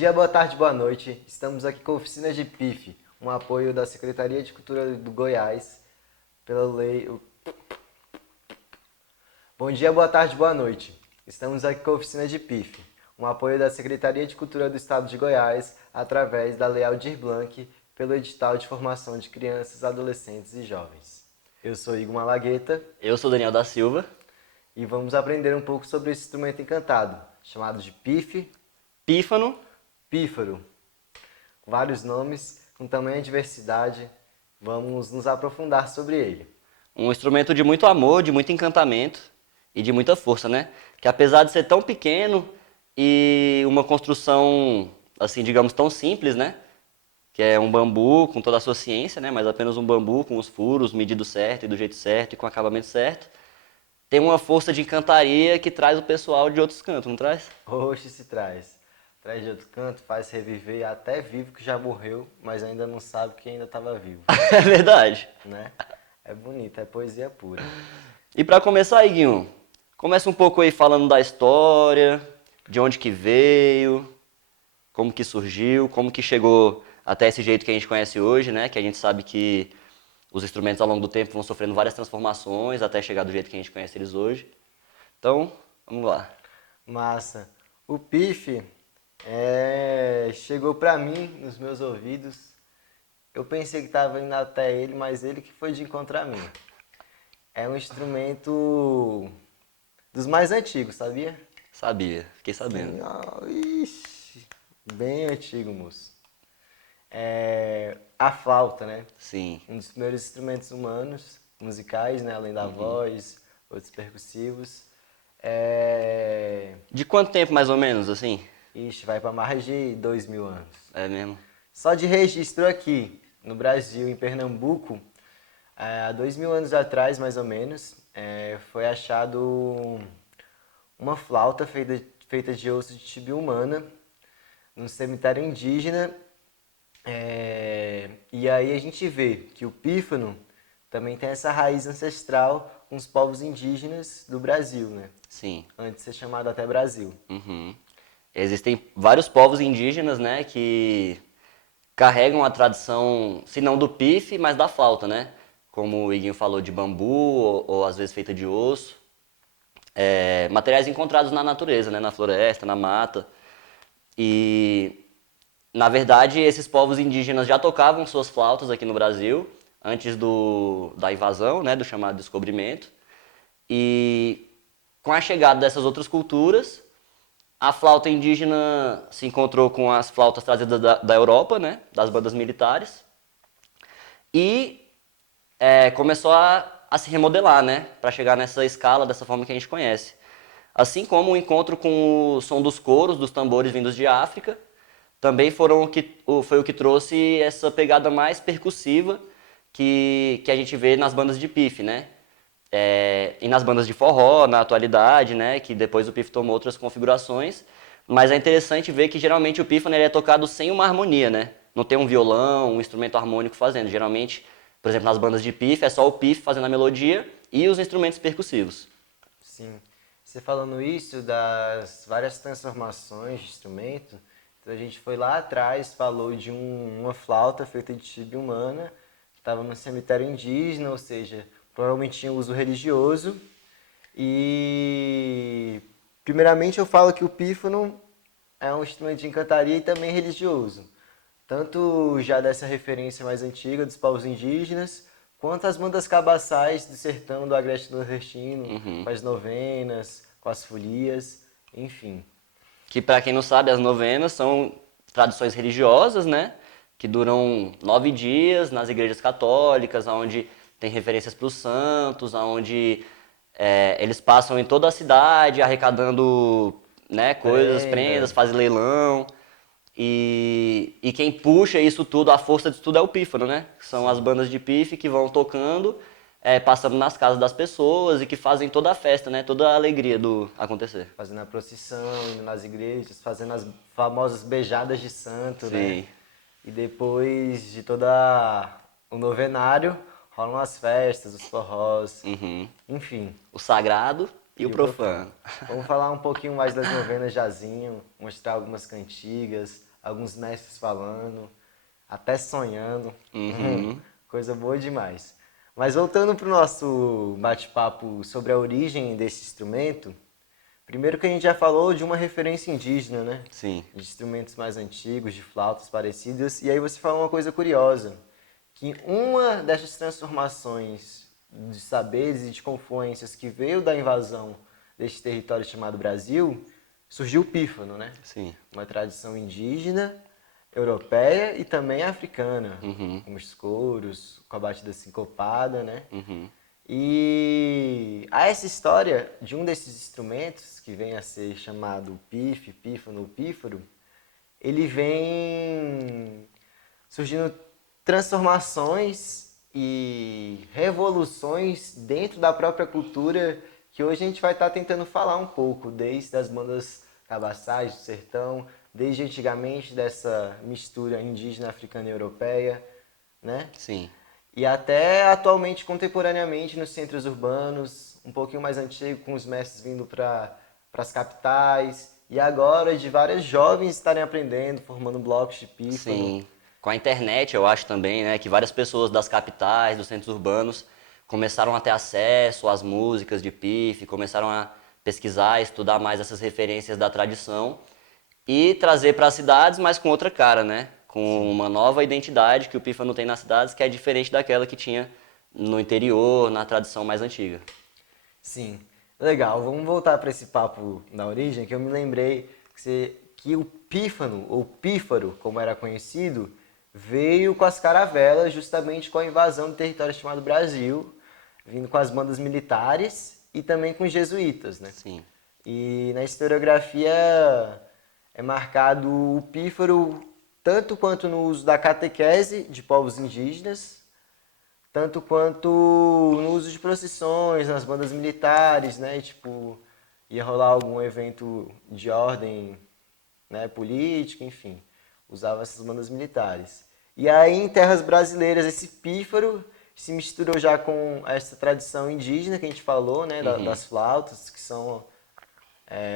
dia, boa tarde, boa noite. Estamos aqui com a Oficina de PIF, um apoio da Secretaria de Cultura do Goiás pela lei. Bom dia, boa tarde, boa noite. Estamos aqui com a Oficina de PIF, um apoio da Secretaria de Cultura do Estado de Goiás através da Lei Aldir Blanc pelo edital de formação de crianças, adolescentes e jovens. Eu sou Igor Malagueta. Eu sou Daniel da Silva. E vamos aprender um pouco sobre esse instrumento encantado, chamado de PIF, Pífano. pífaro. Vários nomes, com tamanha diversidade, vamos nos aprofundar sobre ele. Um instrumento de muito amor, de muito encantamento e de muita força, né? Que apesar de ser tão pequeno e uma construção, assim, digamos, tão simples, né? Que é um bambu com toda a sua ciência, né? Mas apenas um bambu com os furos medido certo e do jeito certo e com o acabamento certo. Tem uma força de encantaria que traz o pessoal de outros cantos, não traz? Oxe, se traz. Traz de outro canto, faz reviver até vivo que já morreu, mas ainda não sabe que ainda estava vivo, É verdade. né? É bonito, é poesia pura. E para começar, Iguinho, começa um pouco aí falando da história, de onde que veio, como que surgiu, como que chegou até esse jeito que a gente conhece hoje, né? Que a gente sabe que os instrumentos ao longo do tempo vão sofrendo várias transformações até chegar do jeito que a gente conhece eles hoje. Então, vamos lá. Massa. O PIF chegou pra mim, nos meus ouvidos. Eu pensei que estava indo até ele, mas ele que foi de encontrar mim. É um instrumento dos mais antigos, sabia? Sabia, fiquei sabendo. Sim, ó, ixi, bem antigo, moço. É a flauta, né? Sim. Um dos primeiros instrumentos humanos, musicais, né? Além da voz, outros percussivos. De quanto tempo mais ou menos, assim? Ixi, vai para mais de 2000 anos. É mesmo? Só de registro aqui, no Brasil, em Pernambuco, há 2000 anos atrás, mais ou menos, foi achado uma flauta feita de osso de tibia humana num cemitério indígena. E aí a gente vê que o pífano também tem essa raiz ancestral com os povos indígenas do Brasil, né? Sim. Antes de ser chamado até Brasil. Uhum. Existem vários povos indígenas, né, que carregam a tradição, se não do pife, mas da flauta, né? Como o Iguinho falou, de bambu ou às vezes feita de osso. Materiais encontrados na natureza, né, na floresta, na mata. E, na verdade, esses povos indígenas já tocavam suas flautas aqui no Brasil, antes da invasão, né, do chamado descobrimento. E com a chegada dessas outras culturas, a flauta indígena se encontrou com as flautas trazidas da Europa, né, das bandas militares, e começou a se remodelar, né, para chegar nessa escala, dessa forma que a gente conhece. Assim como o encontro com o som dos coros, dos tambores vindos de África, também foi o que trouxe essa pegada mais percussiva que a gente vê nas bandas de pife, né? E nas bandas de forró, na atualidade, né? Que depois o pife tomou outras configurações. Mas é interessante ver que geralmente o pífano ele é tocado sem uma harmonia, né? Não tem um violão, um instrumento harmônico fazendo. Geralmente, por exemplo, nas bandas de pife é só o pife fazendo a melodia e os instrumentos percussivos. Sim. Você falando isso das várias transformações de instrumento, então a gente foi lá atrás, falou de uma flauta feita de tibia humana, que estava no cemitério indígena, ou seja, provavelmente tinha uso religioso. E primeiramente eu falo que o pífano é um instrumento de encantaria e também religioso. Tanto já dessa referência mais antiga dos povos indígenas, quanto as bandas cabaçais do sertão do agreste nordestino, com as novenas, com as folias, enfim. Que, para quem não sabe, as novenas são tradições religiosas, né? Que duram 9 dias nas igrejas católicas, onde tem referências para os santos, onde eles passam em toda a cidade arrecadando, né, coisas, Prenda. prendas, fazem leilão. E quem puxa isso tudo, a força disso tudo é o pífano, né? São as Sim. bandas de pife que vão tocando, passando nas casas das pessoas e que fazem toda a festa, né? Toda a alegria do acontecer. Fazendo a procissão, indo nas igrejas, fazendo as famosas beijadas de santo, né? Sim. E depois de toda o novenário, rolam as festas, os forrós, enfim. O sagrado e o E o profano. profano. Vamos falar um pouquinho mais das novenas jazinho, mostrar algumas cantigas, alguns mestres falando, até sonhando. Coisa boa demais. Mas voltando para o nosso bate-papo sobre a origem desse instrumento, primeiro que a gente já falou de uma referência indígena, né? Sim. De instrumentos mais antigos, de flautas parecidas. E aí você falou uma coisa curiosa, que uma dessas transformações de saberes e de confluências que veio da invasão deste território chamado Brasil, surgiu o pífano, né? Sim. Uma tradição indígena, europeia e também africana, com os couros, com a batida sincopada, né? E há essa história de um desses instrumentos, que vem a ser chamado pífe, pífano, pífaro, ele vem surgindo transformações e revoluções dentro da própria cultura que hoje a gente vai estar tentando falar um pouco, desde as bandas cabaçais do sertão, desde antigamente dessa mistura indígena, africana e europeia, né? Sim. E até atualmente, contemporaneamente, nos centros urbanos, um pouquinho mais antigo, com os mestres vindo para as capitais, e agora de várias jovens estarem aprendendo, formando blocos de pífano. Sim. Com a internet, eu acho também, né, que várias pessoas das capitais, dos centros urbanos, começaram a ter acesso às músicas de pife, começaram a pesquisar, estudar mais essas referências da tradição e trazer para as cidades, mas com outra cara, né? Com uma nova identidade que o pífano tem nas cidades, que é diferente daquela que tinha no interior, na tradição mais antiga. Sim, legal. Vamos voltar para esse papo da origem, que eu me lembrei que o pífano, ou pífaro, como era conhecido, veio com as caravelas, justamente com a invasão do território chamado Brasil, vindo com as bandas militares e também com os jesuítas, né? Sim. E na historiografia é marcado o pífaro tanto quanto no uso da catequese de povos indígenas, tanto quanto no uso de procissões, nas bandas militares, né? E, tipo, ia rolar algum evento de ordem, né, política, enfim. Usava essas bandas militares. E aí, em terras brasileiras, esse pífaro se misturou já com essa tradição indígena que a gente falou, né, das flautas, que são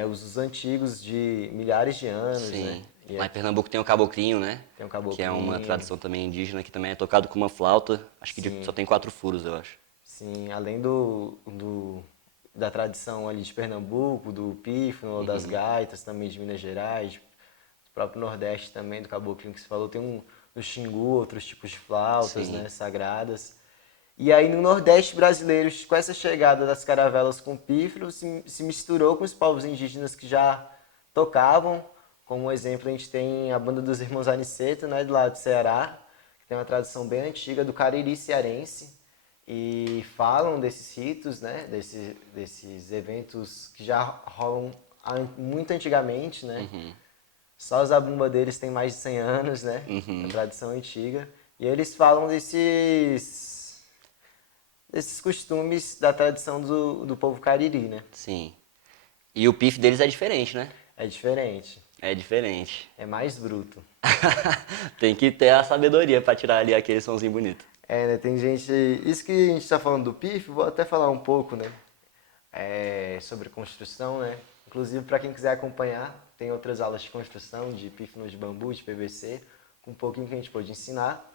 usos antigos de milhares de anos, né? Sim. E Lá em aqui Pernambuco tem o caboclinho, né? tem o Que é uma caboclinho, tradição também indígena, que também é tocado com uma flauta. Acho que só sim. tem 4 furos, eu acho. Sim, além da tradição ali de Pernambuco, do pífano, das gaitas também de Minas Gerais, do próprio Nordeste também, do caboclinho que você falou, tem do Xingu, outros tipos de flautas, Sim. né, sagradas. E aí no Nordeste brasileiro, com essa chegada das caravelas com pífaro, se misturou com os povos indígenas que já tocavam. Como exemplo, a gente tem a banda dos Irmãos Aniceto, né, do lado do Ceará, que tem uma tradição bem antiga do Cariri cearense, e falam desses ritos, né, desses eventos que já rolam muito antigamente, né? Só a zabumba deles tem mais de 100 anos, né? A tradição antiga. E eles falam desses costumes da tradição do povo cariri, né? Sim. E o pife deles é diferente, né? É diferente, É diferente. é mais bruto. Tem que ter a sabedoria pra tirar ali aquele sonzinho bonito. É, né? Tem gente. Isso que a gente tá falando do PIF, vou até falar um pouco, né? Sobre construção, né? Inclusive, para quem quiser acompanhar, tem outras aulas de construção, de pífano de bambu, de PVC, com um pouquinho que a gente pode ensinar.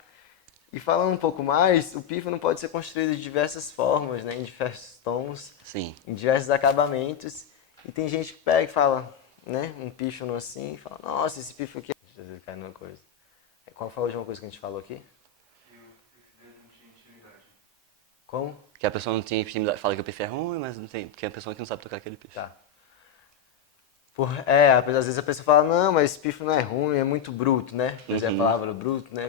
E falando um pouco mais, o pífano pode ser construído de diversas formas, né? Em diversos tons, Sim. em diversos acabamentos. E tem gente que pega e fala, né? Um pífano assim, e fala, nossa, esse pífano aqui... Deixa eu ver, cai numa coisa. Qual foi a última coisa que a gente falou aqui? Como? Que a pessoa não tem intimidade, fala que o pife é ruim, mas não tem, porque é a pessoa que não sabe tocar aquele pife. Tá. Às vezes a pessoa fala, não, mas esse pífano não é ruim, é muito bruto, né? Quer dizer, a palavra bruto, né?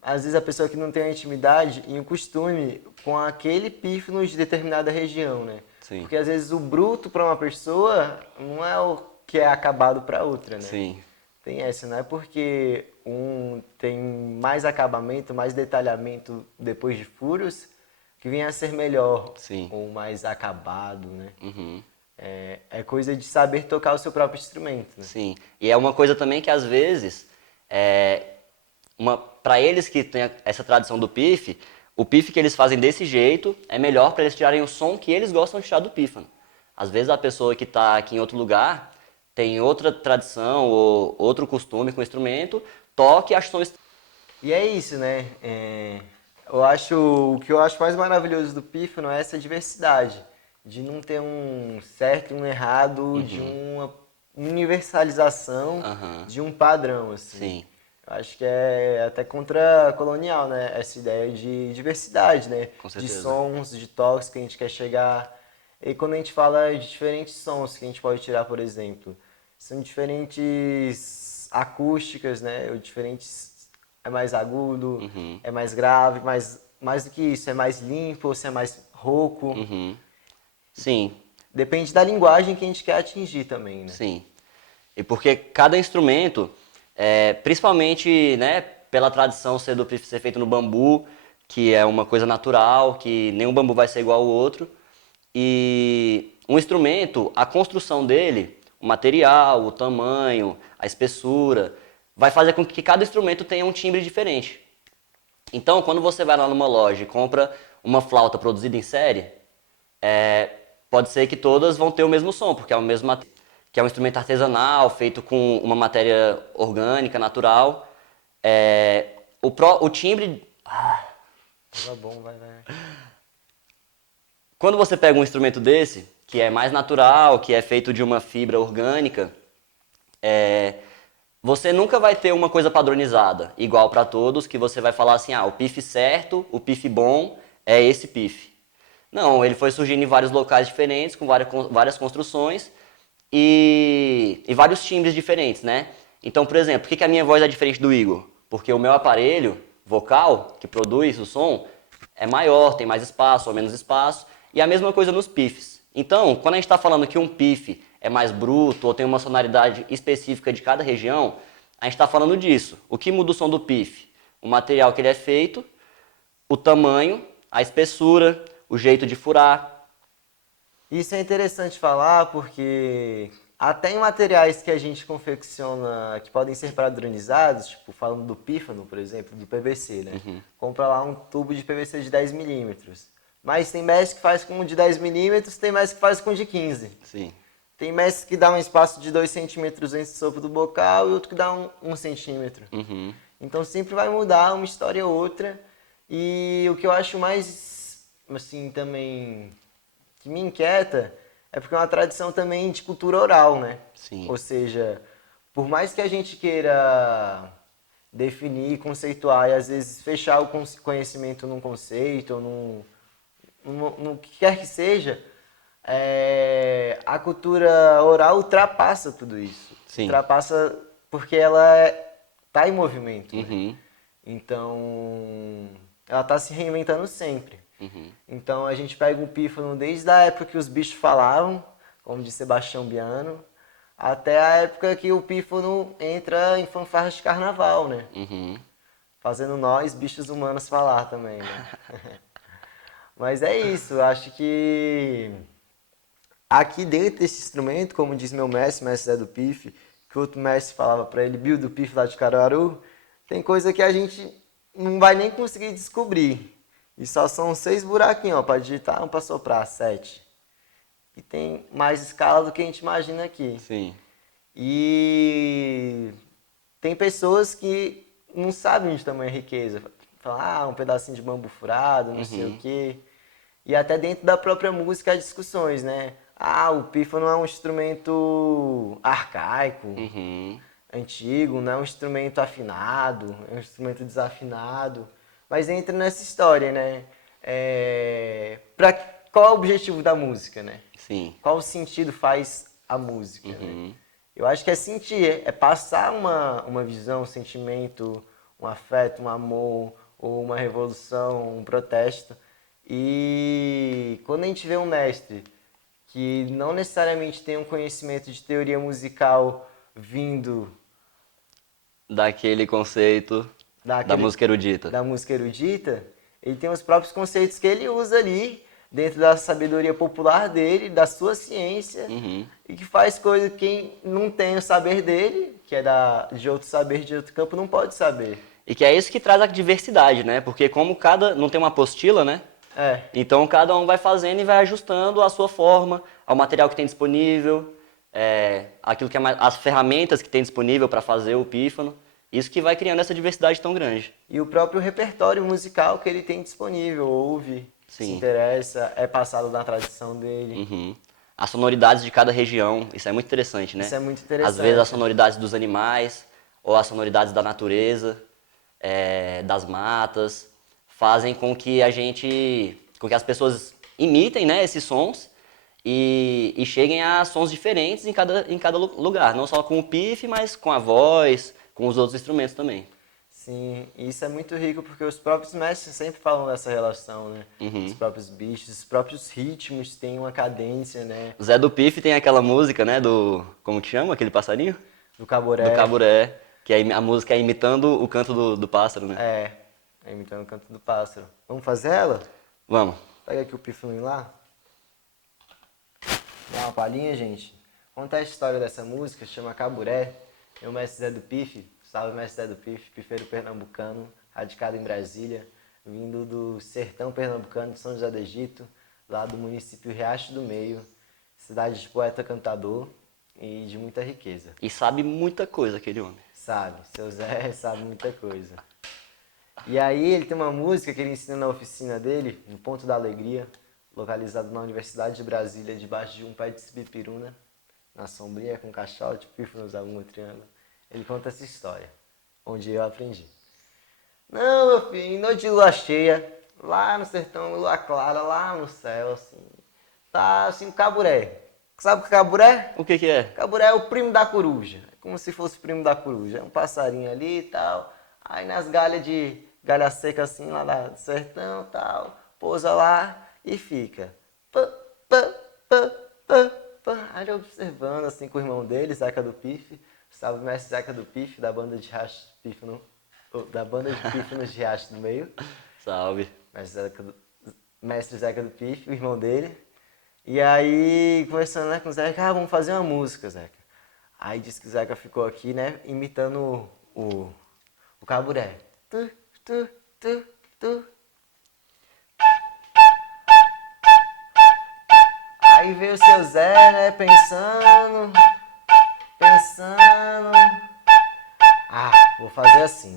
Às vezes a pessoa que não tem a intimidade e o costume com aquele pífano de determinada região, né? Sim. Porque às vezes o bruto para uma pessoa não é o que é acabado para outra, né? Sim. Tem essa, não é porque um tem mais acabamento, mais detalhamento depois de furos, que venha a ser melhor. Sim. Ou mais acabado, né? É coisa de saber tocar o seu próprio instrumento, né? Sim. E é uma coisa também que às vezes, para eles que têm essa tradição do pife, o pife que eles fazem desse jeito é melhor para eles tirarem o som que eles gostam de tirar do pífano. Às vezes a pessoa que está aqui em outro lugar tem outra tradição ou outro costume com o instrumento, toque e acho som. E é isso, né? O que eu acho mais maravilhoso do pífano é essa diversidade, de não ter um certo e um errado, de uma universalização Aham, de um padrão, assim. sim, Eu acho que é até contra-colonial, né? Essa ideia de diversidade, né? com De certeza. sons, de toques que a gente quer chegar. E quando a gente fala de diferentes sons que a gente pode tirar, por exemplo, são diferentes acústicas, né? Ou diferentes. É mais agudo, Uhum, é mais grave, mais do que isso, é mais limpo, ou se é mais rouco. uhum. Sim, Depende da linguagem que a gente quer atingir também, né? sim. E porque cada instrumento, principalmente, né, pela tradição ser do pif ser feito no bambu, que é uma coisa natural, que nenhum bambu vai ser igual ao outro, e um instrumento, a construção dele, o material, o tamanho, a espessura, vai fazer com que cada instrumento tenha um timbre diferente. Então, quando você vai lá numa loja e compra uma flauta produzida em série, é, pode ser que todas vão ter o mesmo som, porque é o mesmo que é um instrumento artesanal, feito com uma matéria orgânica, natural. O timbre, Tá bom, vai. quando você pega um instrumento desse, que é mais natural, que é feito de uma fibra orgânica, você nunca vai ter uma coisa padronizada, igual para todos, que você vai falar assim, o pife certo, o pife bom é esse pife. Não, ele foi surgindo em vários locais diferentes, com várias construções e vários timbres diferentes, né? Então, por exemplo, por que a minha voz é diferente do Igor? Porque o meu aparelho vocal, que produz o som, é maior, tem mais espaço ou menos espaço, e a mesma coisa nos pifes. Então, quando a gente está falando que um pife é mais bruto ou tem uma sonoridade específica de cada região, a gente está falando disso. O que muda o som do pife? O material que ele é feito, o tamanho, a espessura, o jeito de furar. Isso é interessante falar porque até em materiais que a gente confecciona que podem ser padronizados, tipo falando do pífano, por exemplo, do PVC, né? Compra lá um tubo de PVC de 10 milímetros. Mas tem mestre que faz com um de 10 milímetros, tem mestre que faz com um de 15. Sim. Tem mestre que dá um espaço de 2 centímetros entre o sopro do bocal e outro que dá um centímetro. Uhum. Então sempre vai mudar uma história ou outra. E o que eu acho mais, assim, também que me inquieta é porque é uma tradição também de cultura oral, né? Sim. Ou seja, por mais que a gente queira definir, conceituar e às vezes fechar o conhecimento num conceito ou no que quer que seja, a cultura oral ultrapassa tudo isso. Sim. Ultrapassa porque ela está em movimento, né? Uhum. Então, ela está se reinventando sempre. Uhum. Então, a gente pega um pífano desde a época que os bichos falavam, como de Sebastião Biano, até a época que o pífano entra em fanfarras de carnaval, né? Uhum. Fazendo nós, bichos humanos, falar também, né? Mas é isso, eu acho que aqui dentro desse instrumento, como diz meu mestre Zé do Pife, que outro mestre falava pra ele, Bill do Pife lá de Caruaru, tem coisa que a gente não vai nem conseguir descobrir. E só são 6 buraquinhos, ó, pra digitar, um pra soprar, 7. E tem mais escala do que a gente imagina aqui. Sim. E tem pessoas que não sabem de tamanha riqueza. Falam, um pedacinho de bambu furado, não sei o quê. E até dentro da própria música há discussões, né? O pífano é um instrumento arcaico, Uhum. antigo, não é um instrumento afinado, é um instrumento desafinado. Mas entra nessa história, né? Qual é o objetivo da música, né? Sim. Qual sentido faz a música, né? Uhum. Eu acho que é sentir, é passar uma visão, um sentimento, um afeto, um amor, ou uma revolução, um protesto. E quando a gente vê um mestre que não necessariamente tem um conhecimento de teoria musical vindo Daquele conceito da daquele, música erudita. da música erudita, ele tem os próprios conceitos que ele usa ali, dentro da sabedoria popular dele, da sua ciência, Uhum. e que faz coisa que quem não tem o saber dele, que é de outro saber, de outro campo, não pode saber. E que é isso que traz a diversidade, né? Porque como cada não tem uma apostila, né? É, Então cada um vai fazendo e vai ajustando a sua forma, ao material que tem disponível. aquilo que é as ferramentas que tem disponível para fazer o pífano. Isso que vai criando essa diversidade tão grande. E o próprio repertório musical que ele tem disponível, ouve, se Sim. interessa, é passado na tradição dele. Uhum. As sonoridades de cada região, isso é muito interessante, né? Isso é muito interessante. Às vezes as sonoridades dos animais, ou as sonoridades da natureza, das matas, fazem com que com que as pessoas imitem, né, esses sons e cheguem a sons diferentes em cada lugar. Não só com o pife, mas com a voz, com os outros instrumentos também. Sim, e isso é muito rico porque os próprios mestres sempre falam dessa relação, né? Uhum. Os próprios bichos, os próprios ritmos têm uma cadência, né? Zé do Pife tem aquela música, né, como que chama aquele passarinho? Do caboré. Do caburé, que a música é imitando o canto do pássaro, né? É imitando o canto do pássaro. Vamos fazer ela? Vamos. Pega aqui o pífano lá. Dá uma palhinha, gente. Conta a história dessa música, chama Caburé. É o mestre Zé do Pife, salve mestre Zé do Pife, pifeiro pernambucano, radicado em Brasília, vindo do sertão pernambucano de São José do Egito, lá do município Riacho do Meio, cidade de poeta cantador e de muita riqueza. E sabe muita coisa aquele homem. Sabe, seu Zé sabe muita coisa. E aí ele tem uma música que ele ensina na oficina dele, no Ponto da Alegria, localizado na Universidade de Brasília, debaixo de um pé de sibipiruna, na sombrinha com caixote, pífanos, algum triângulo. Ele conta essa história, onde eu aprendi. Não, meu filho, em noite de lua cheia, lá no sertão, lua clara, lá no céu, assim, tá assim, um caburé. Sabe o que é caburé? O que que é? Caburé é o primo da coruja, é como se fosse o primo da coruja. É um passarinho ali e tal, aí nas galha seca assim, lá do sertão e tal, pousa lá e fica. Pã, pã, pã, pã, pã. Aí eu observando assim com o irmão dele, Zeca do Pife, salve mestre Zeca do Pife, da banda de Pífano, da banda de pífanos de Riacho do Meio. Salve. Mestre Zeca do Pife, o irmão dele. E aí, conversando, né, com o Zeca, vamos fazer uma música, Zeca. Aí disse que o Zeca ficou aqui, né, imitando o caburé. Tu, tu, tu, tu. Aí veio o seu Zé, né, pensando. Ah, vou fazer assim.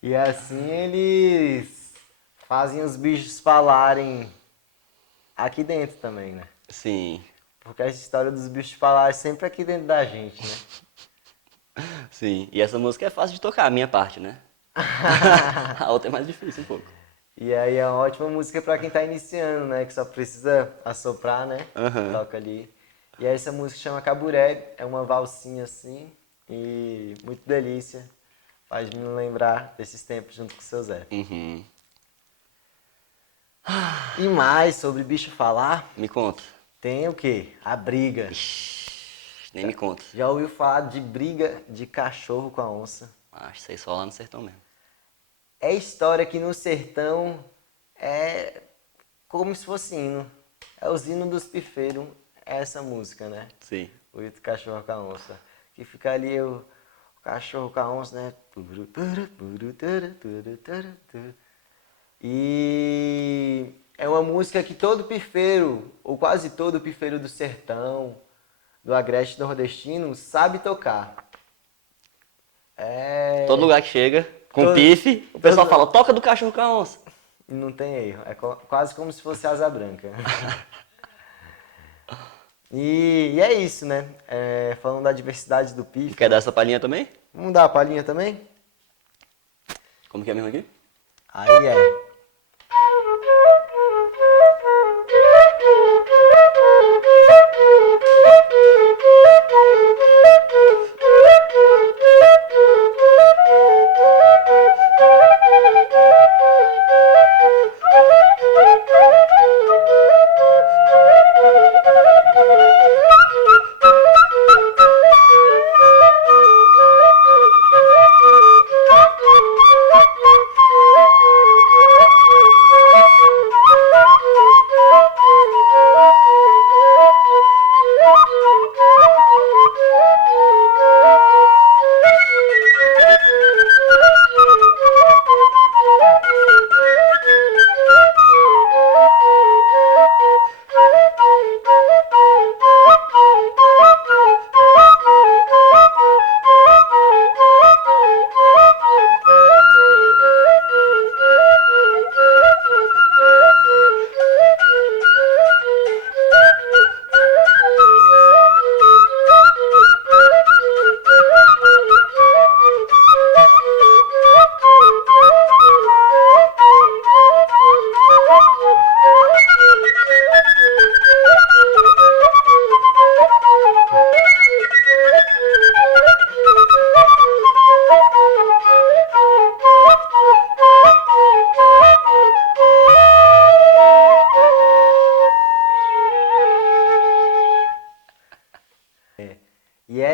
E assim eles fazem os bichos falarem aqui dentro também, né? Sim, Porque essa história dos bichos falarem é sempre aqui dentro da gente, né? sim. E essa música é fácil de tocar, a minha parte, né? A outra é mais difícil um pouco. E aí é uma ótima música pra quem tá iniciando, né? Que só precisa assoprar, né? Aham. Toca ali. E aí essa música chama Caburé, é uma valsinha assim, e muito delícia. Faz me lembrar desses tempos junto com o seu Zé. Uhum. E mais sobre bicho falar, Me conta. tem o quê? A briga. Nem me conta. Já ouviu falar de briga de cachorro com a onça? Acho isso aí só lá no sertão mesmo. É história que no sertão é como se fosse hino. É os hinos dos pifeiros, é essa música, né? Sim. O hino do cachorro com a onça. Que fica ali o cachorro com a onça, né? E é uma música que todo pifeiro, ou quase todo pifeiro do sertão, do agreste nordestino, sabe tocar. É... Todo lugar que chega, com Todo- pife, o pessoal todo- fala, toca do cachorro com a onça. Não tem erro. É quase como se fosse asa branca. E é isso, né? Falando da diversidade do pife. Quer dar essa palhinha também? Vamos dar a palhinha também? Como que é mesmo aqui? Aí é.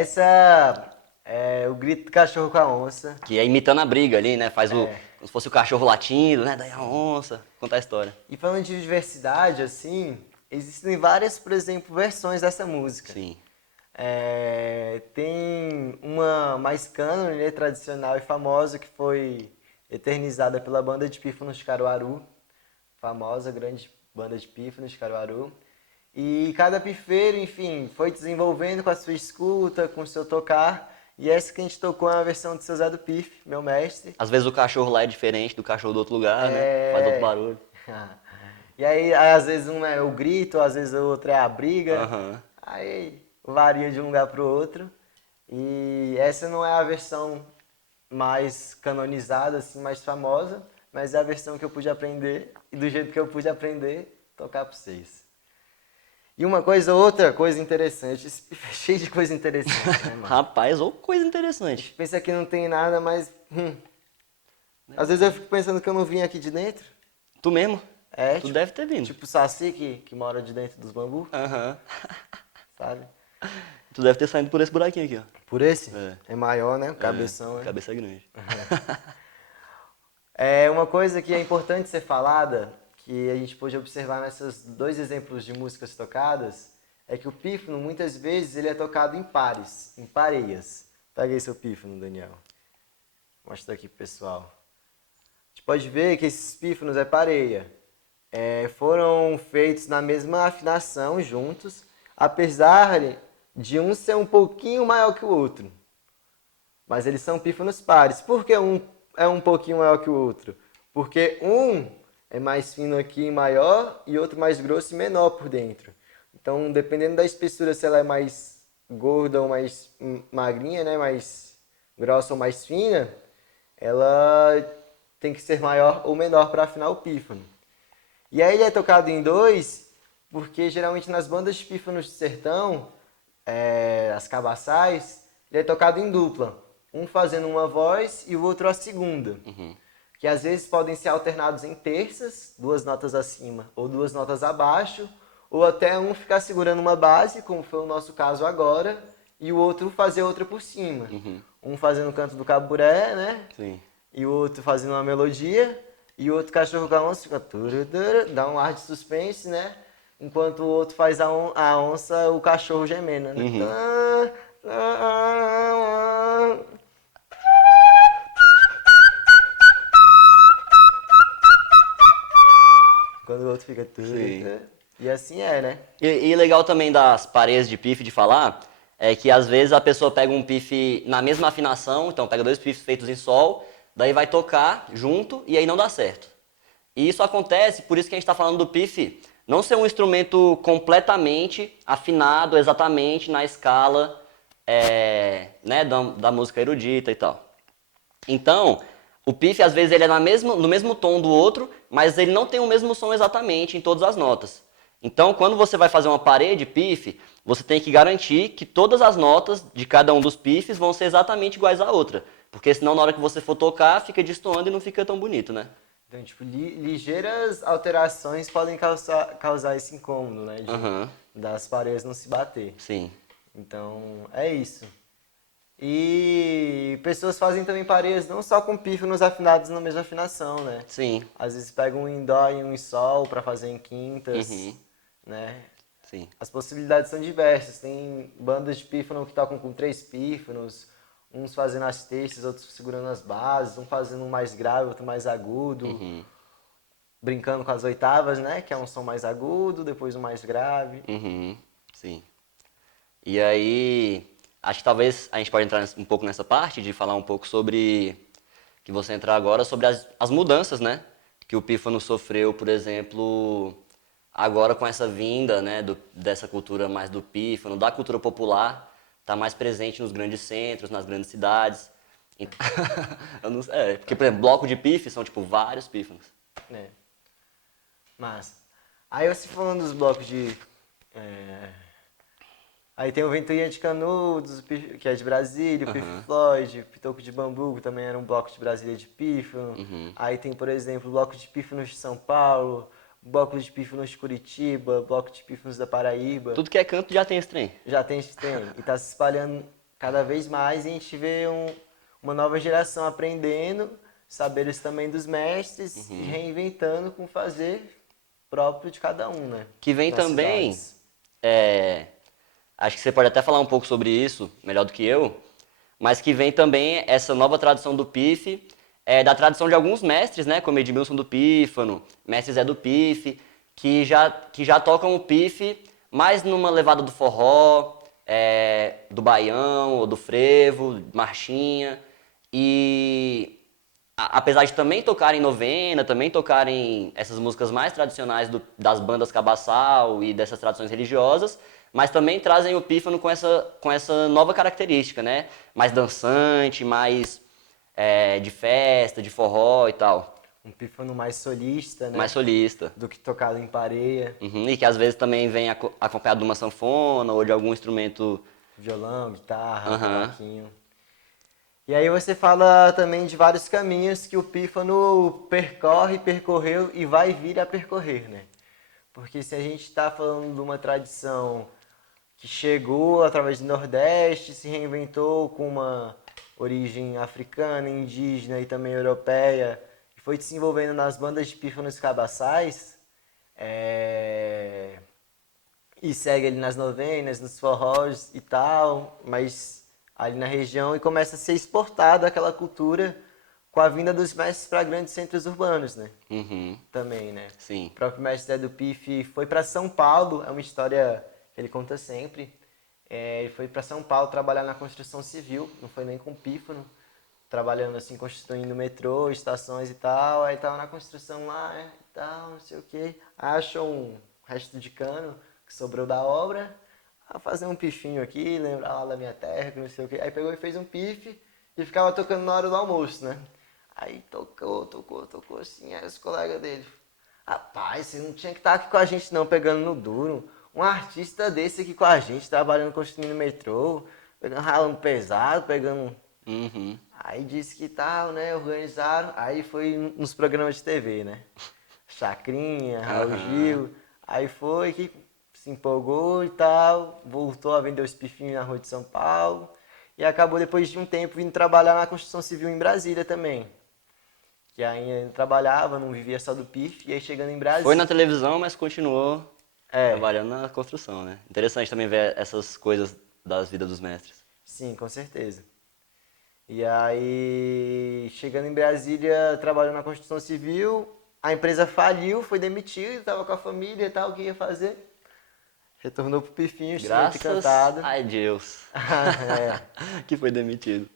essa é o grito do cachorro com a onça. Que é imitando a briga ali, né? Faz É. como se fosse o cachorro latindo, né? Daí a onça, contar a história. E falando de diversidade, assim, existem várias, por exemplo, versões dessa música. Sim. Tem uma mais cânone, né, tradicional e famosa, que foi eternizada pela banda de pífanos de Caruaru, famosa, grande banda de pífanos de Caruaru. E cada pifeiro, enfim, foi desenvolvendo com a sua escuta, com o seu tocar, e essa que a gente tocou é uma versão de seu Zé do Pife, meu mestre. Às vezes o cachorro lá é diferente do cachorro do outro lugar, né? Faz outro É... barulho. E aí, às vezes um é o grito, às vezes o outro é a briga. Aham. Aí varia de um lugar para o outro. E essa não é a versão mais canonizada, assim, mais famosa, mas é a versão que eu pude aprender e do jeito que eu pude aprender, tocar para vocês. E outra coisa interessante, esse pife é cheio de coisa interessante, né, mano? Rapaz, ou coisa interessante. Pensa que não tem nada, mas... Às vezes eu fico pensando que eu não vim aqui de dentro. Tu mesmo? É, Tu deve ter vindo. tipo o Saci que mora de dentro dos bambus, Aham. sabe? Tu deve ter saído por esse buraquinho aqui, ó. Por esse? É. É maior, né? O cabeção, né? Cabeça grande. É uma coisa que é importante ser falada, que a gente pôde observar nesses dois exemplos de músicas tocadas, é que o pífano, muitas vezes, ele é tocado em pares, em pareias. Pega aí seu pífano, Daniel. Mostra aqui pro pessoal. A gente pode ver que esses pífanos é pareia. Foram feitos na mesma afinação, juntos, apesar de um ser um pouquinho maior que o outro. Mas eles são pífanos pares. Por que um é um pouquinho maior que o outro? Porque um é mais fino aqui e maior e outro mais grosso e menor por dentro. Então, dependendo da espessura, se ela é mais gorda ou mais magrinha, né, mais grossa ou mais fina, ela tem que ser maior ou menor para afinar o pífano. E aí ele é tocado em dois, porque geralmente nas bandas de pífanos de sertão, as cabaçais, ele é tocado em dupla. Um fazendo uma voz e o outro a segunda. Que às vezes podem ser alternados em terças, 2 notas acima ou 2 notas abaixo, ou até um ficar segurando uma base, como foi o nosso caso agora, e o outro fazer outra por cima. Um fazendo o canto do caburé, né? Sim. E o outro fazendo uma melodia, e o outro cachorro com a onça fica dá um ar de suspense, né? Enquanto o outro faz a onça, o cachorro gemendo, né? Quando o outro fica... Sim. E assim é, né? E legal também das pareias de pife de falar é que às vezes a pessoa pega um pife na mesma afinação, então pega 2 pifes feitos em sol, daí vai tocar junto e aí não dá certo. E isso acontece, por isso que a gente está falando do pife não ser um instrumento completamente afinado exatamente na escala né, da música erudita e tal. Então, o pife às vezes ele é no mesmo tom do outro, mas ele não tem o mesmo som exatamente em todas as notas. Então, quando você vai fazer uma parede pife, você tem que garantir que todas as notas de cada um dos pifes vão ser exatamente iguais à outra. Porque senão na hora que você for tocar, fica destoando e não fica tão bonito, né? Então, tipo, ligeiras alterações podem causar esse incômodo, né? Das paredes não se bater. Sim. Então, é isso. E pessoas fazem também pareias não só com pífanos afinados na mesma afinação, né? Sim. Às vezes pegam um em dó e um em sol para fazer em quintas, né? Sim. As possibilidades são diversas. Tem bandas de pífano que tocam com 3 pífanos, uns fazendo as terças, outros segurando as bases, um fazendo um mais grave, outro mais agudo, brincando com as oitavas, né? Que é um som mais agudo, depois um mais grave. Sim. E aí, acho que talvez a gente pode entrar um pouco nessa parte de falar um pouco sobre, que você entrar agora, sobre as mudanças, né? Que o pífano sofreu, por exemplo, agora com essa vinda, né, dessa cultura mais do pífano, da cultura popular, tá mais presente nos grandes centros, nas grandes cidades. Eu não, porque, por exemplo, bloco de pife são, tipo, vários pífanos. É. Massa. Aí você falando dos blocos de... Aí tem o Ventoinha de Canudos, que é de Brasília, o Pif Floyd, o Pitoco de Bambu, que também era um bloco de Brasília de pífano. Aí tem, por exemplo, o bloco de pífanos de São Paulo, bloco de pífanos de Curitiba, bloco de pífanos da Paraíba. Tudo que é canto já tem esse trem. Já tem esse trem. E tá se espalhando cada vez mais, e a gente vê uma nova geração aprendendo saberes também dos mestres e reinventando com fazer próprio de cada um, né? Que vem Nas também, cidades. acho que você pode até falar um pouco sobre isso, melhor do que eu, mas que vem também essa nova tradição do pife, da tradição de alguns mestres, né, como Edmilson do Pífano, mestre Zé do Pife, que já tocam o pife mais numa levada do forró, do baião ou do frevo, marchinha, e apesar de também tocarem novena, também tocarem essas músicas mais tradicionais das bandas cabaçal e dessas tradições religiosas, mas também trazem o pífano com essa nova característica, né? Mais dançante, mais de festa, de forró e tal. Um pífano mais solista, Mais né? solista. Do que tocado em pareia, Uhum, e que às vezes também vem acompanhado de uma sanfona ou de algum instrumento. violão, guitarra, Aham. cavaquinho. E aí você fala também de vários caminhos que o pífano percorreu e vai vir a percorrer, né? Porque se a gente está falando de uma tradição que chegou através do Nordeste, se reinventou com uma origem africana, indígena e também europeia, e foi se desenvolvendo nas bandas de pífanos cabaçais, e segue ali nas novenas, nos forrós e tal, mas ali na região, e começa a ser exportada aquela cultura com a vinda dos mestres para grandes centros urbanos, né? Uhum. Também, né? Sim. O próprio mestre Zé do Pife foi para São Paulo, é uma história que ele conta sempre. Ele foi para São Paulo trabalhar na construção civil, não foi nem com pífano, trabalhando assim, construindo metrô, estações e tal. Aí tava na construção lá, e tal, não sei o que. Achou um resto de cano que sobrou da obra. Ah, fazer um pifinho aqui, lembrar lá da minha terra, que não sei o que. Aí pegou e fez um pife e ficava tocando na hora do almoço, né? Aí tocou assim, aí os colegas dele. Rapaz, você não tinha que estar aqui com a gente não, pegando no duro. Um artista desse aqui com a gente, trabalhando, construindo metrô, pegando, ralando pesado, pegando. Uhum. Aí disse que tal, né? Organizaram. Aí foi nos programas de TV, né? Chacrinha, Raul Aham. Gil. Aí foi que se empolgou e tal. Voltou a vender os pifinhos na rua de São Paulo. E acabou depois de um tempo vindo trabalhar na construção civil em Brasília também. Que ainda trabalhava, não vivia só do PIF. E aí chegando em Foi na Brasília. televisão, mas continuou É, trabalhando na construção, né? Interessante também ver essas coisas das vidas dos mestres. sim, com certeza. E aí, chegando em Brasília, trabalhando na construção civil, a empresa faliu, foi demitido, estava com a família e tal, o que ia fazer? Retornou pro Pifinho, instrumento Graças encantado. a Deus É. que foi demitido.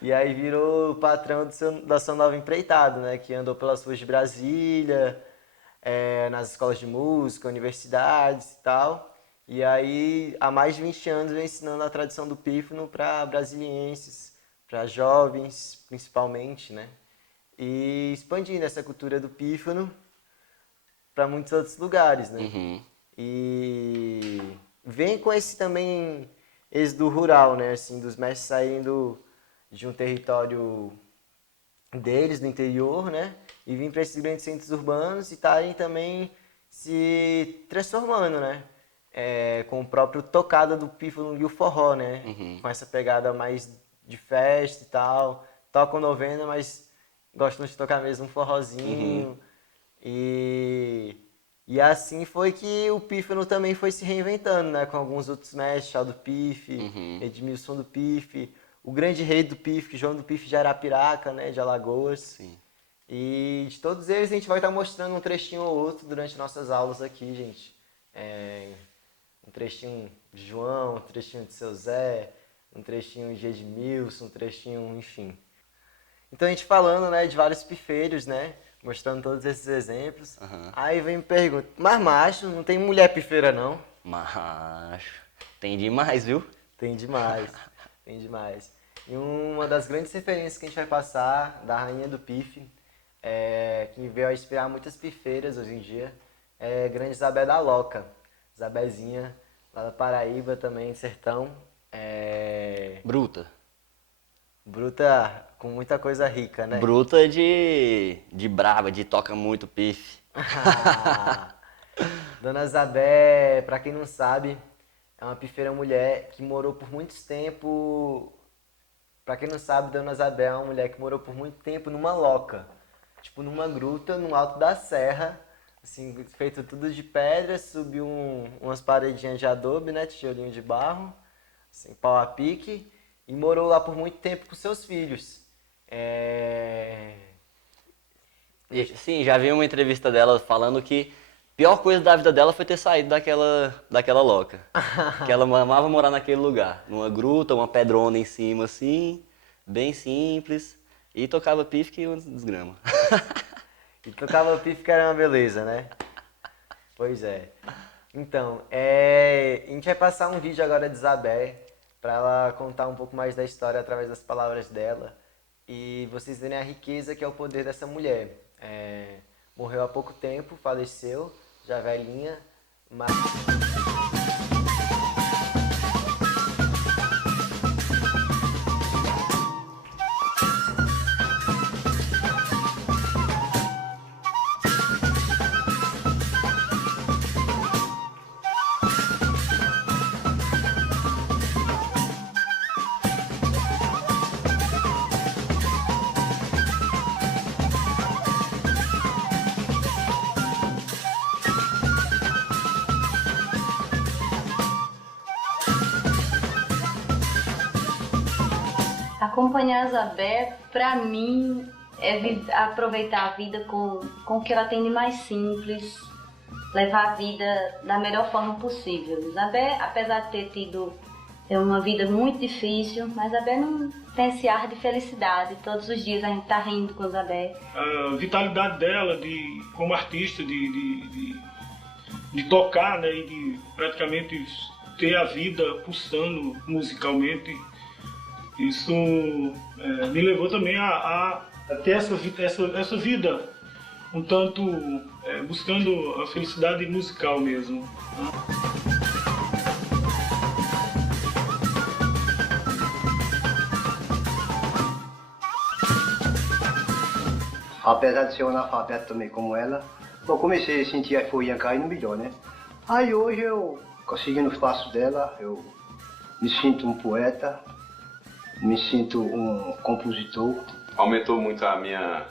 E aí virou o patrão da sua nova empreitada, né? Que andou pelas ruas de Brasília, nas escolas de música, universidades e tal. E aí, há mais de 20 anos, vem ensinando a tradição do pífano para brasilienses, para jovens, principalmente, né? E expandindo essa cultura do pífano para muitos outros lugares, né? Uhum. E vem com esse também êxodo rural, né? Assim, dos mestres saindo de um território deles, do interior, né? E vir para esses grandes centros urbanos e estarem também se transformando, né? Com o próprio tocada do pífano e o forró, né? Uhum. Com essa pegada mais de festa e tal. Tocam novena, mas gostam de tocar mesmo um Uhum. forrozinho. E, e assim foi que o pífano também foi se reinventando, né? Com alguns outros mestres, Chá do Pife, Uhum. Edmilson do Pife, o grande rei do Pife, João do Pife de Arapiraca, né? De Alagoas. Sim. E de todos eles a gente vai estar mostrando um trechinho ou outro durante nossas aulas aqui, gente. Um trechinho de João, um trechinho de seu Zé, um trechinho de Edmilson, um trechinho, enfim. Então a gente falando, né, de vários pifeiros, né, mostrando todos esses exemplos. Aham. Aí vem me pergunta, mas macho, não tem mulher pifeira não? Macho. Tem demais, viu? Tem demais, tem demais. E uma das grandes referências que a gente vai passar da rainha do pife, que veio a inspirar muitas pifeiras hoje em dia, é a grande Isabel da Loca. Isabezinha, lá da Paraíba também, sertão. Bruta. Bruta com muita coisa rica, né? Bruta de braba, de toca muito pife. Dona Zabé, pra quem não sabe, é uma pífera mulher que morou por muito tempo. Pra quem não sabe, Dona Isabel é uma mulher que morou por muito tempo numa loca. Tipo, numa gruta, no alto da serra. Assim, feito tudo de pedra, subiu umas paredinhas de adobe, né? Tijolinho de barro, assim, pau a pique. E morou lá por muito tempo com seus filhos. É... Sim, já vi uma entrevista dela falando que a pior coisa da vida dela foi ter saído daquela loca. Que ela amava morar naquele lugar. Numa gruta, uma pedrona em cima assim, bem simples. E tocava pif que uma desgrama. E tocava pife que era uma beleza, né? Pois é. Então, a gente vai passar um vídeo agora de Isabel para ela contar um pouco mais da história através das palavras dela e vocês verem a riqueza que é o poder dessa mulher. Morreu há pouco tempo, faleceu, já velhinha, mas... Acompanhar a Isabel, para mim, aproveitar a vida com o que ela tem de mais simples, levar a vida da melhor forma possível. Isabel, apesar de ter tido uma vida muito difícil, mas Isabel não tem esse ar de felicidade. Todos os dias a gente está rindo com a Isabel. A vitalidade dela como artista, de tocar, né, e de praticamente ter a vida pulsando musicalmente, isso me levou também a ter essa vida, um tanto buscando a felicidade musical mesmo. Apesar de ser um analfabeto também como ela, eu comecei a sentir a folhinha caindo melhor, né? Aí hoje eu, seguindo os passos dela, eu me sinto um poeta, me sinto um compositor. Aumentou muito a minha,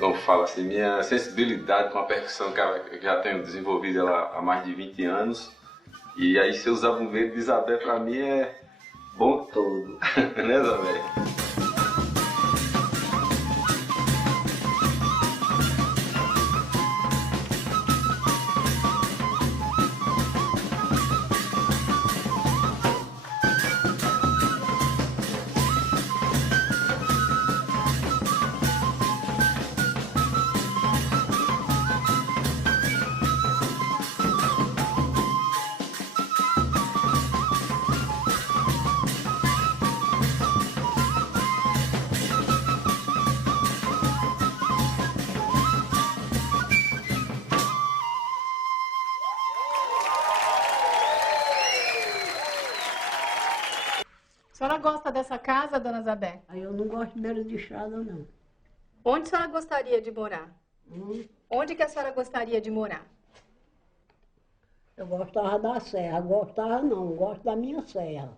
como falo assim, minha sensibilidade com a percussão, que eu já tenho desenvolvido ela há mais de 20 anos. E aí se usar um verde de Isabel, pra mim é bom todo, né, Isabel? A senhora gosta dessa casa, Dona Isabel? Aí eu não gosto dela de estrada, não. Onde a senhora gostaria de morar? Onde que a senhora gostaria de morar? Eu gostava da serra. Gostava não, gosto da minha serra.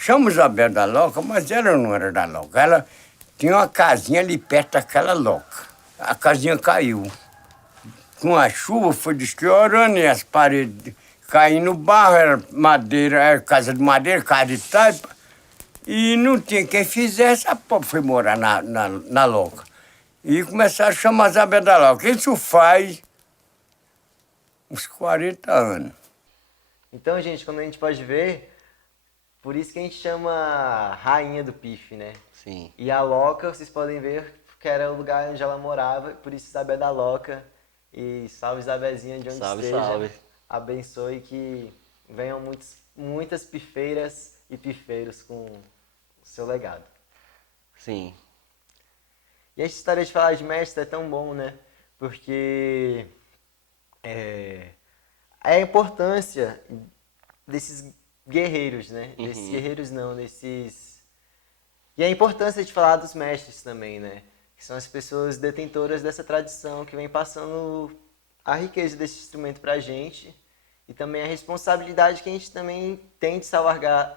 Chama Isabel da Loca, mas ela não era da Loca. Ela tinha uma casinha ali perto daquela loca. A casinha caiu. Com a chuva foi desfiorando e as paredes caindo no barro, era madeira, era casa de madeira, casa de taipa. E não tinha quem fizesse, a pobre foi morar na loca. E começaram a chamar Isabel da Loca. Isso faz uns 40 anos. Então, gente, como a gente pode ver, por isso que a gente chama Rainha do Pife, né? Sim. E a Loca, vocês podem ver que era o lugar onde ela morava, por isso Isabel da Loca. E salve Isabelzinha de onde Salve, esteja. salve. Abençoe que venham muitas pifeiras e pifeiros com o seu legado. Sim. E essa história de falar de mestre é tão bom, né? Porque a importância desses guerreiros, né? Desses guerreiros não, desses... E a importância de falar dos mestres também, né? Que são as pessoas detentoras dessa tradição que vem passando a riqueza desse instrumento pra gente e também a responsabilidade que a gente também tem de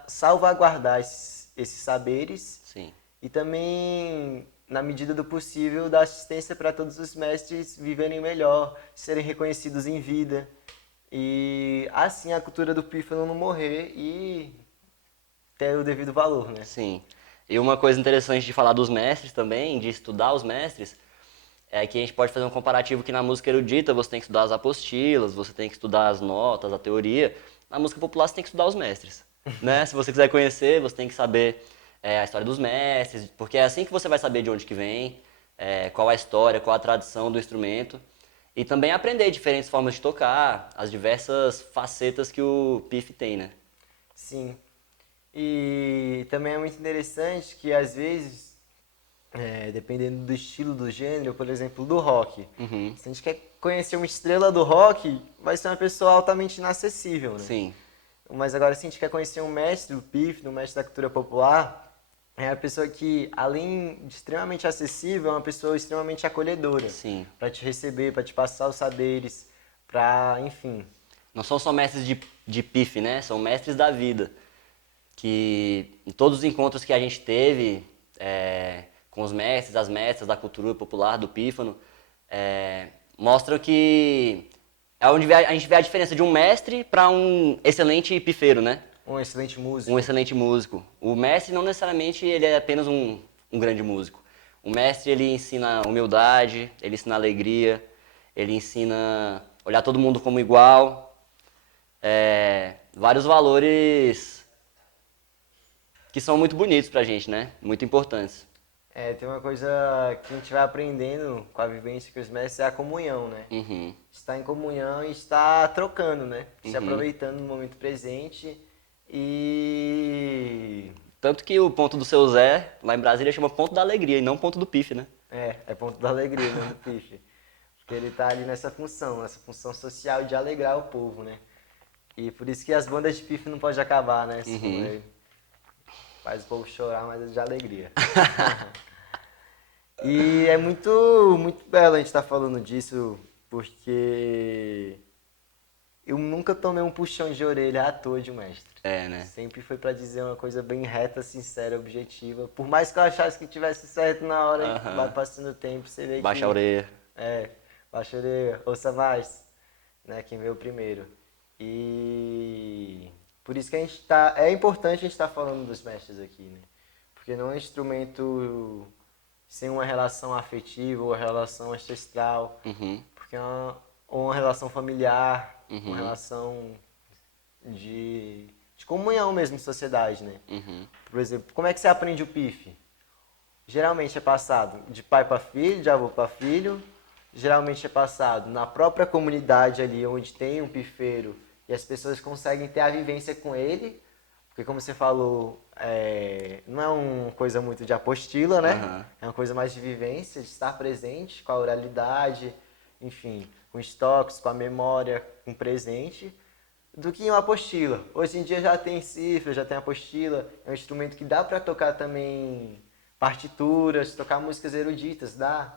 salvaguardar esses saberes. Sim. E também, na medida do possível, dar assistência para todos os mestres viverem melhor, serem reconhecidos em vida. E assim a cultura do pífano não morrer e ter o devido valor, né? Sim. E uma coisa interessante de falar dos mestres também, de estudar os mestres, é que a gente pode fazer um comparativo que na música erudita você tem que estudar as apostilas, você tem que estudar as notas, a teoria. Na música popular você tem que estudar os mestres, né? Se você quiser conhecer, você tem que saber a história dos mestres, porque é assim que você vai saber de onde que vem, qual a história, qual a tradição do instrumento. E também aprender diferentes formas de tocar, as diversas facetas que o pif tem, né? Sim. E também é muito interessante que, às vezes, dependendo do estilo, do gênero, por exemplo, do rock, se a gente quer conhecer uma estrela do rock, vai ser uma pessoa altamente inacessível, né? Sim. Mas agora, se a gente quer conhecer um mestre do pif, um mestre da cultura popular, é uma pessoa que, além de extremamente acessível, é uma pessoa extremamente acolhedora. Sim. Para te receber, para te passar os saberes, para, enfim... Não são só mestres de pif, né? São mestres da vida. Que em todos os encontros que a gente teve com os mestres, as mestras da cultura popular, do pífano, mostram que é onde a gente vê a diferença de um mestre para um excelente pifeiro, né? Um excelente músico. Um excelente músico. O mestre não necessariamente ele é apenas um grande músico. O mestre ele ensina humildade, ele ensina alegria, ele ensina olhar todo mundo como igual, vários valores que são muito bonitos pra gente, né? Muito importantes. Tem uma coisa que a gente vai aprendendo com a vivência com os mestres, é a comunhão, né? Estar em comunhão e estar trocando, né? Se aproveitando no momento presente e... Tanto que o ponto do seu Zé, lá em Brasília, chama ponto da alegria e não ponto do pif, né? É ponto da alegria, não do pif. Porque ele tá ali nessa função social de alegrar o povo, né? E por isso que as bandas de pif não podem acabar, né? Faz o povo chorar, mas é de alegria. E é muito, muito belo a gente estar falando disso, porque eu nunca tomei um puxão de orelha à toa de um mestre. Né? Sempre foi pra dizer uma coisa bem reta, sincera, objetiva. Por mais que eu achasse que tivesse certo na hora, vai passando o tempo, você vê que... Baixa a orelha. Baixa a orelha, ouça mais, né? Quem veio primeiro. E... por isso que é importante a gente estar falando dos mestres aqui, né? Porque não é um instrumento sem uma relação afetiva ou uma relação ancestral, porque é uma relação familiar, uma relação de comunhão mesmo em sociedade, né? Por exemplo, como é que você aprende o pif? Geralmente é passado de pai para filho, de avô para filho, geralmente é passado na própria comunidade ali onde tem um pifeiro e as pessoas conseguem ter a vivência com ele, porque como você falou, não é uma coisa muito de apostila, né? É uma coisa mais de vivência, de estar presente com a oralidade, enfim, com os toques, com a memória, com o presente, do que uma apostila. Hoje em dia já tem cifra, já tem apostila, é um instrumento que dá para tocar também partituras, tocar músicas eruditas, dá.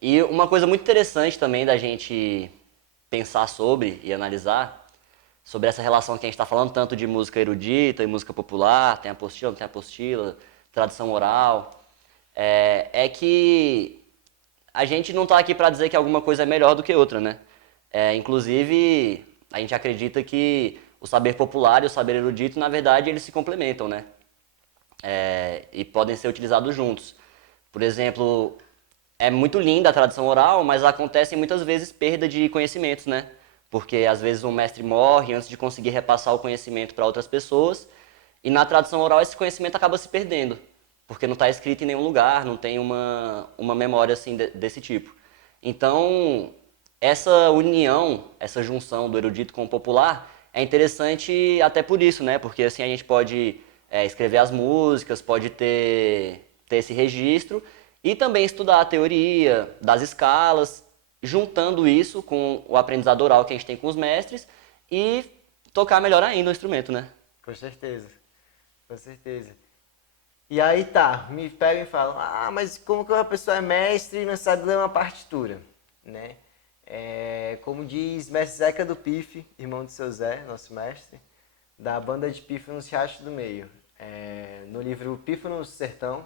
E uma coisa muito interessante também da gente pensar sobre e analisar sobre essa relação que a gente está falando tanto de música erudita e música popular, tem apostila, não tem apostila, tradição oral, é que a gente não está aqui para dizer que alguma coisa é melhor do que outra, né? Inclusive, a gente acredita que o saber popular e o saber erudito, na verdade, eles se complementam, né? E podem ser utilizados juntos. Por exemplo, é muito linda a tradição oral, mas acontece muitas vezes perda de conhecimentos, né? Porque às vezes um mestre morre antes de conseguir repassar o conhecimento para outras pessoas, e na tradição oral esse conhecimento acaba se perdendo, porque não está escrito em nenhum lugar, não tem uma memória assim desse tipo. Então, essa união, essa junção do erudito com o popular é interessante até por isso, né? Porque assim a gente pode escrever as músicas, pode ter esse registro e também estudar a teoria das escalas, juntando isso com o aprendizado oral que a gente tem com os mestres e tocar melhor ainda o instrumento, né? Com certeza, com certeza. E aí tá, me pegam e falam, mas como que uma pessoa é mestre e não sabe ler uma partitura, né? Como diz mestre Zeca do Pife, irmão do seu Zé, nosso mestre, da banda de pífanos Riacho do Meio. No livro Pífanos do Sertão,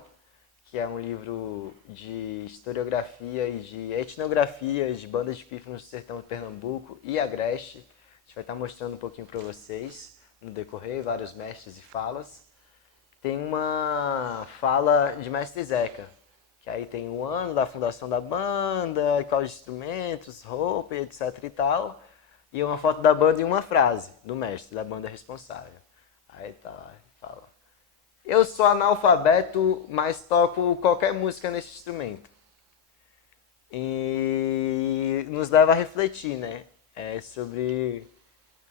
que é um livro de historiografia e de etnografia de bandas de pífanos do sertão de Pernambuco e Agreste. A gente vai estar mostrando um pouquinho para vocês no decorrer, vários mestres e falas. Tem uma fala de mestre Zeca, que aí tem o ano da fundação da banda, quais instrumentos, roupa, etc e tal, e uma foto da banda e uma frase do mestre, da banda responsável. Aí tá lá, fala: eu sou analfabeto, mas toco qualquer música nesse instrumento. E nos leva a refletir, né? Sobre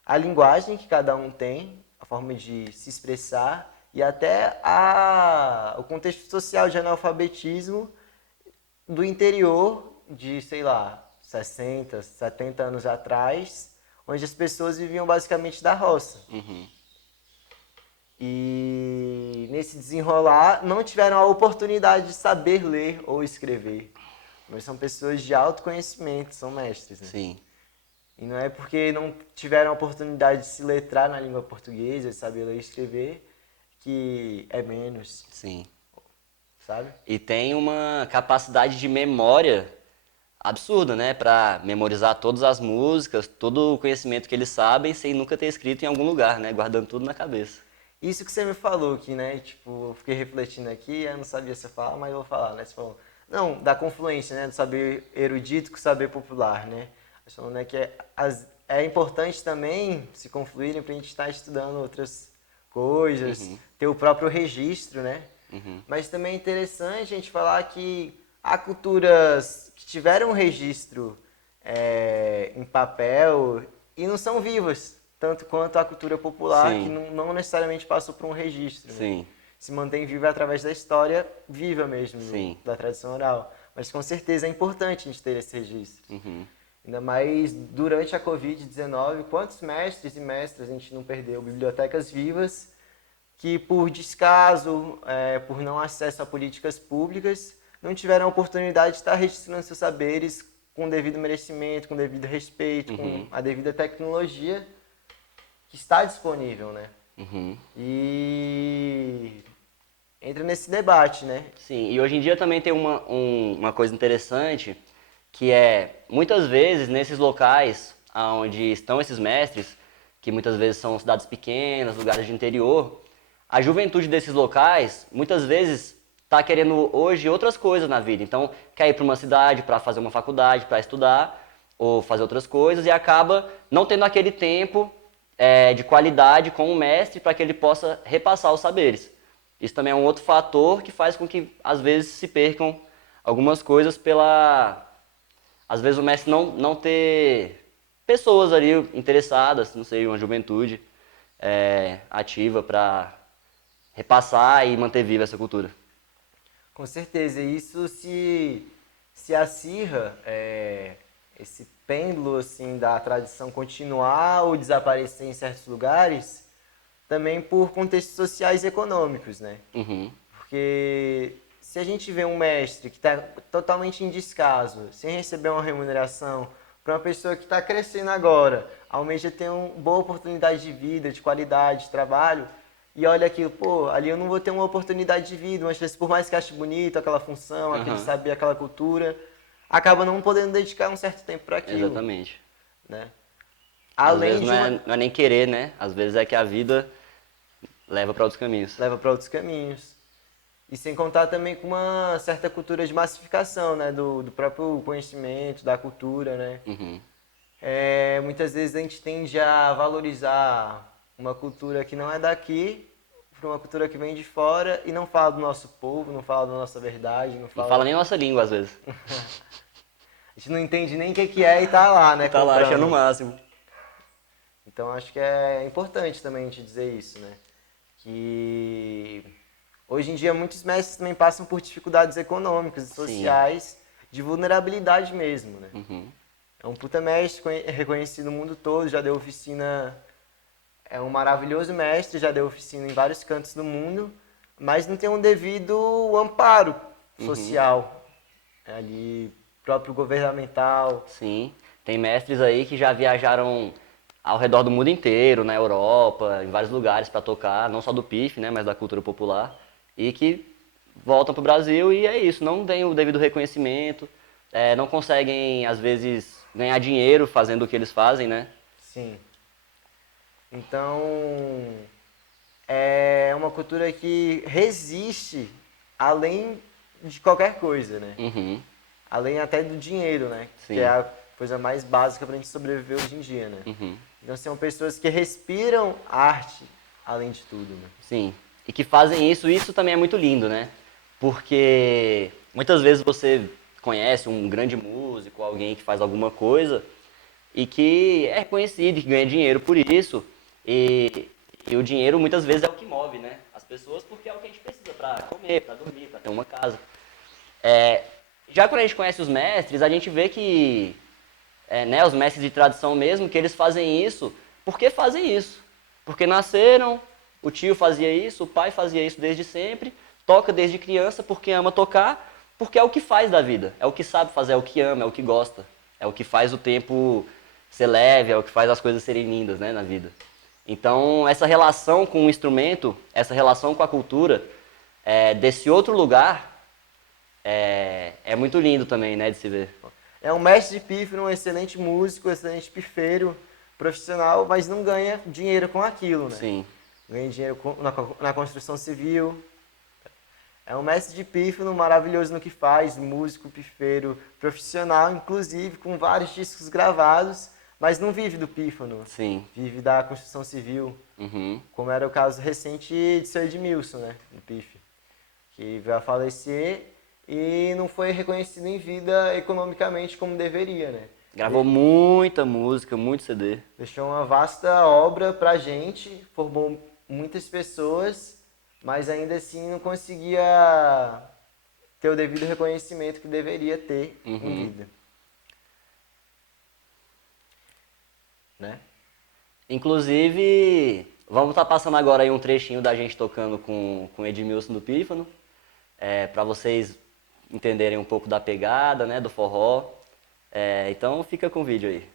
a linguagem que cada um tem, a forma de se expressar e até o contexto social de analfabetismo do interior de, sei lá, 60, 70 anos atrás, onde as pessoas viviam basicamente da roça. Uhum. E nesse desenrolar não tiveram a oportunidade de saber ler ou escrever. Mas são pessoas de autoconhecimento, são mestres, né? Sim. E não é porque não tiveram a oportunidade de se letrar na língua portuguesa, de saber ler e escrever, que é menos. Sim. Sabe? E tem uma capacidade de memória absurda, né? Pra memorizar todas as músicas, todo o conhecimento que eles sabem, sem nunca ter escrito em algum lugar, né? Guardando tudo na cabeça. Isso que você me falou aqui, né? Tipo, eu fiquei refletindo aqui, eu não sabia se eu falar, mas eu vou falar, né? Você falou, não, da confluência, né? Do saber erudito com o saber popular, né? Você falou, né, que é importante também se confluírem pra gente estar estudando outras coisas, ter o próprio registro, né? Mas também é interessante a gente falar que há culturas que tiveram um registro em papel e não são vivas, tanto quanto a cultura popular, Sim. que não necessariamente passou por um registro. Sim. Né? Se mantém viva através da história viva mesmo, Sim. da tradição oral. Mas com certeza é importante a gente ter esse registro. Ainda mais durante a Covid-19, quantos mestres e mestras a gente não perdeu? Bibliotecas vivas que por descaso, por não acesso a políticas públicas, não tiveram a oportunidade de estar registrando seus saberes com o devido merecimento, com o devido respeito, com a devida tecnologia que está disponível, né? E entra nesse debate, né? Sim, e hoje em dia também tem uma coisa interessante, que muitas vezes, nesses locais onde estão esses mestres, que muitas vezes são cidades pequenas, lugares de interior, a juventude desses locais, muitas vezes, está querendo hoje outras coisas na vida. Então, quer ir para uma cidade para fazer uma faculdade, para estudar, ou fazer outras coisas, e acaba não tendo aquele tempo de qualidade com o mestre para que ele possa repassar os saberes. Isso também é um outro fator que faz com que, às vezes, se percam algumas coisas às vezes o mestre não ter pessoas ali interessadas, não sei, uma juventude ativa para repassar e manter viva essa cultura. Com certeza, isso se acirra, esse pêndulo assim, da tradição continuar ou desaparecer em certos lugares, também por contextos sociais e econômicos, né? Porque se a gente vê um mestre que está totalmente em descaso, sem receber uma remuneração, para uma pessoa que está crescendo agora, almeja ter uma boa oportunidade de vida, de qualidade, de trabalho, e olha aquilo, pô, ali eu não vou ter uma oportunidade de vida, mas por mais que ache bonito aquela função, aquele saber, aquela cultura, acaba não podendo dedicar um certo tempo para aquilo. Exatamente. Né? Às vezes não é nem querer, né? Às vezes é que a vida leva para outros caminhos. Leva para outros caminhos. E sem contar também com uma certa cultura de massificação, né? Do próprio conhecimento, da cultura, né? Muitas vezes a gente tende a valorizar uma cultura que não é daqui para uma cultura que vem de fora e não fala do nosso povo, não fala da nossa verdade. Não fala nem nossa língua, às vezes. A gente não entende nem o que é e tá lá, né? Tá lá achando o máximo. Então acho que é importante também a gente dizer isso, né? Que hoje em dia muitos mestres também passam por dificuldades econômicas e sociais, de vulnerabilidade mesmo, né? É um puta mestre reconhecido no mundo todo, já deu oficina, é um maravilhoso mestre, já deu oficina em vários cantos do mundo, mas não tem um devido amparo social, ali, próprio governamental. Sim, tem mestres aí que já viajaram ao redor do mundo inteiro, na Europa, em vários lugares para tocar, não só do PIF, né, mas da cultura popular, e que voltam para o Brasil e é isso, não tem o devido reconhecimento, não conseguem, às vezes, ganhar dinheiro fazendo o que eles fazem, né? Sim. Então, é uma cultura que resiste além de qualquer coisa, né? Além até do dinheiro, né? Sim. Que é a coisa mais básica pra gente sobreviver hoje em dia, né? Então são pessoas que respiram arte além de tudo, né? Sim, e que fazem isso também é muito lindo, né? Porque muitas vezes você conhece um grande músico, alguém que faz alguma coisa e que é reconhecido, que ganha dinheiro por isso, e o dinheiro muitas vezes é o que move, né? As pessoas, porque é o que a gente precisa para comer, para dormir, para ter uma casa. Já quando a gente conhece os mestres, a gente vê que, né, os mestres de tradição mesmo, que eles fazem isso porque fazem isso. Porque nasceram, o tio fazia isso, o pai fazia isso desde sempre, toca desde criança porque ama tocar, porque é o que faz da vida, é o que sabe fazer, é o que ama, é o que gosta, é o que faz o tempo ser leve, é o que faz as coisas serem lindas, né, na vida. Então, essa relação com o instrumento, essa relação com a cultura, desse outro lugar, é muito lindo também, né, de se ver. É um mestre de pífano, um excelente músico, um excelente pifeiro, profissional, mas não ganha dinheiro com aquilo, né? Sim. Ganha dinheiro na construção civil. É um mestre de pífano maravilhoso no que faz, músico, pifeiro, profissional, inclusive com vários discos gravados, mas não vive do pífano. Sim. Vive da construção civil, como era o caso recente de seu Edmilson, né, do PIF, que veio a falecer e não foi reconhecido em vida economicamente como deveria, né? Gravou muita música, muito CD. Deixou uma vasta obra pra gente, formou muitas pessoas, mas ainda assim não conseguia ter o devido reconhecimento que deveria ter em vida. Né? Inclusive, vamos estar passando agora aí um trechinho da gente tocando com o Edmilson do Pífano, para vocês entenderem um pouco da pegada, né, do forró. Então fica com o vídeo aí.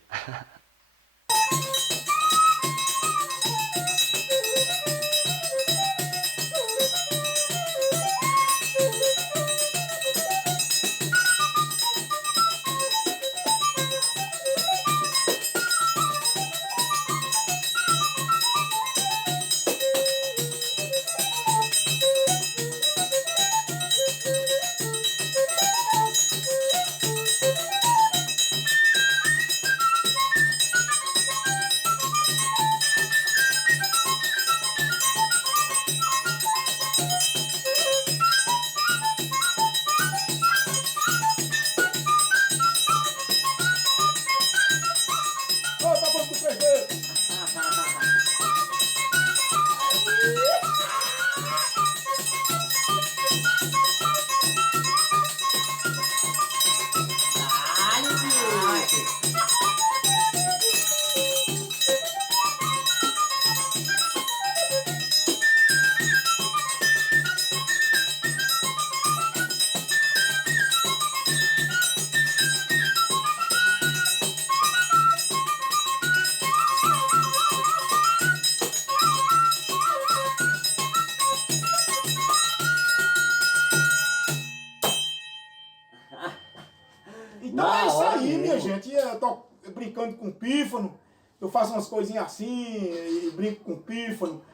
Então é isso aí, minha gente. Eu tô brincando com o pífano, eu faço umas coisinhas assim, e brinco com o pífano.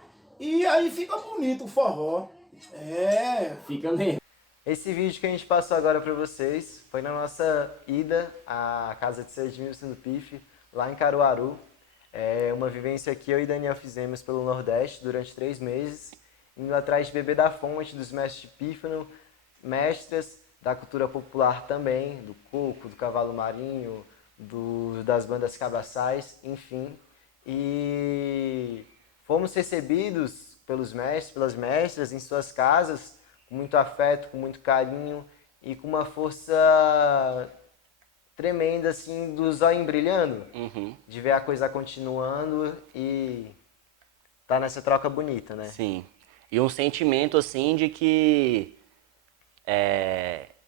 E aí fica bonito o forró. Fica mesmo. Esse vídeo que a gente passou agora para vocês foi na nossa ida à casa de seu Edmilson do PIF, lá em Caruaru. É uma vivência que eu e Daniel fizemos pelo Nordeste durante 3 meses, indo atrás de beber da fonte dos mestres de pífano, mestras da cultura popular também, do coco, do cavalo marinho, das bandas cabaçais, enfim. e fomos recebidos pelos mestres, pelas mestras em suas casas com muito afeto, com muito carinho e com uma força tremenda, assim, do zóio brilhando, de ver a coisa continuando e tá nessa troca bonita, né? Sim. E um sentimento, assim, de que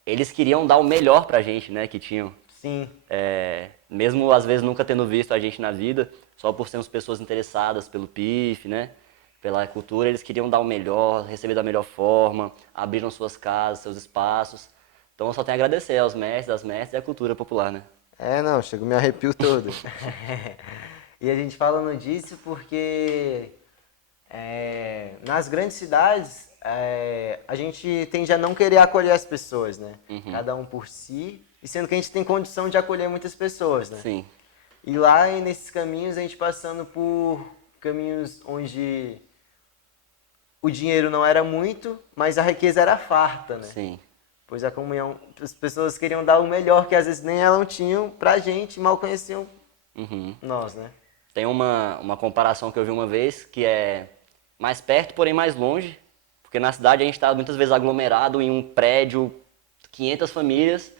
eles queriam dar o melhor pra gente, né, que tinham. Sim. Mesmo, às vezes, nunca tendo visto a gente na vida, só por sermos pessoas interessadas pelo PIF, né, pela cultura, eles queriam dar o melhor, receber da melhor forma, abriram suas casas, seus espaços. Então, eu só tenho a agradecer aos mestres, às mestras e à cultura popular, né? Não, chega, me arrepio todo. E a gente falando disso porque nas grandes cidades a gente tende a não querer acolher as pessoas, né? Cada um por si, e sendo que a gente tem condição de acolher muitas pessoas, né? Sim. E lá nesses caminhos, a gente passando por caminhos onde o dinheiro não era muito, mas a riqueza era farta, né? Sim. Pois a comunhão, as pessoas queriam dar o melhor que às vezes nem elas tinham pra gente, mal conheciam nós, né? Tem uma comparação que eu vi uma vez, que é mais perto, porém mais longe, porque na cidade a gente está muitas vezes aglomerado em um prédio, 500 famílias,